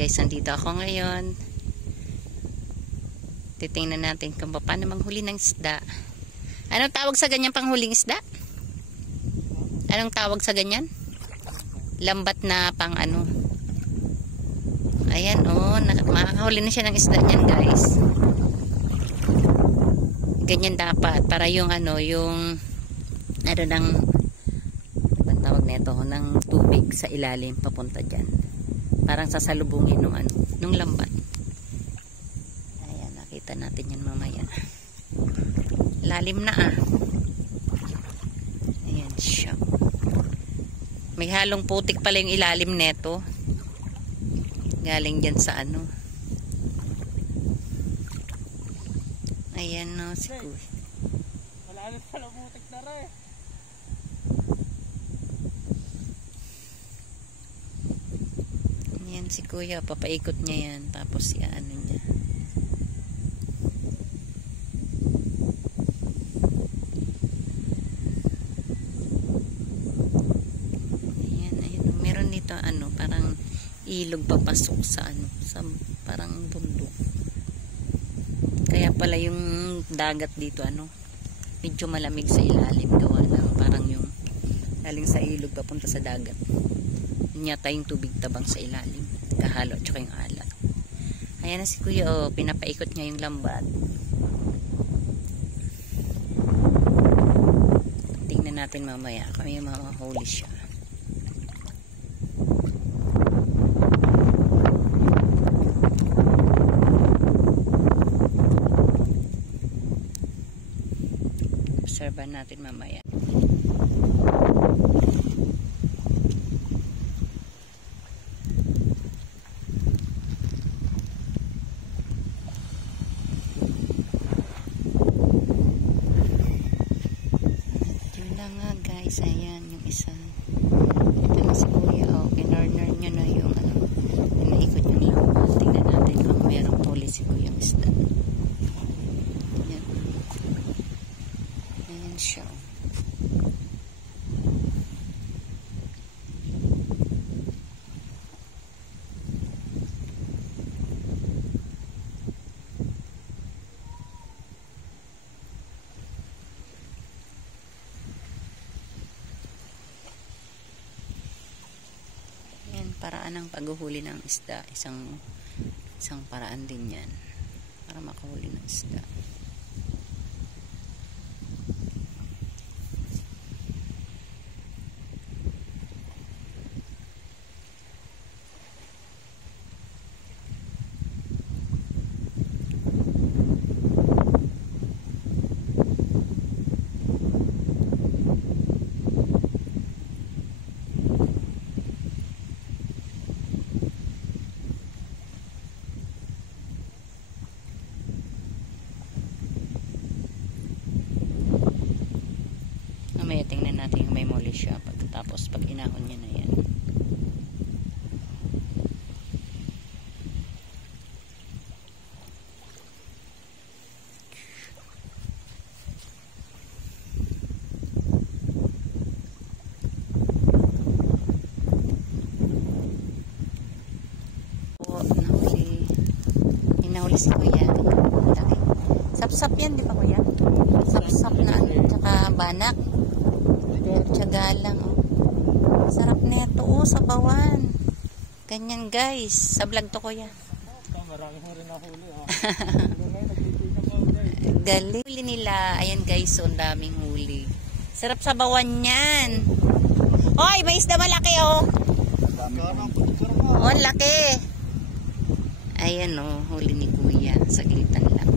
guys, nandito ako ngayon. Titingnan natin kung paano manghuli ng isda. Anong tawag sa ganyan panghuling isda? Anong tawag sa ganyan? Lambat na pang ano. Ayan makakahuli na siya ng isda niyan guys. Ganyan dapat para yung yung ng tawag nito ng tubig sa ilalim papunta diyan. Parang sasalubungin nung lambat. Ayan, nakita natin yan mamaya. Lalim na Ayan siya. May halong putik pala yung ilalim neto. Galing dyan sa Ayan si Kuya. Malalim pala putik na rin. Yan si Kuya, papaikot niya yan. Tapos niya. Ayan. Meron dito parang ilog papasok sa sa parang bundok. Kaya pala yung dagat dito medyo malamig sa ilalim gawa ng parang yung galing sa ilog papunta sa dagat. Yata yung tubig tabang sa ilalim, kahalo at saka yung alat. Ayan na si Kuya, pinapaikot niya yung lambat. Tingnan natin mamaya kami mamahuli siya. Obserban natin mamaya. Guys, ayan yung isa. Ito na si Kuya. Kinorner nyo na yung pinaikot yung lambat. Tingnan natin kung merong huli si Kuya yung isda. Ayan. Ayan siya. Paraan ng paghuhuli ng isda, isang paraan din yan para makahuli ng isda. Mamaya tingnan natin yung may muli siya pagkatapos pag inahon niya na yan. Nahuli si Kuya. Sapsap yan, di ba Kuya? Sapsap na tsaka banak. Tiyaga lang sarap neto sa bawan. Ganyan guys, sa vlog to Kuya. Marami mo rin nahuli galing huli nila. Ayan guys, ang daming huli. Sarap sa bawan yan. Hoy, may isda malaki laki. Ayan huli ni Kuya. Saglitan lang.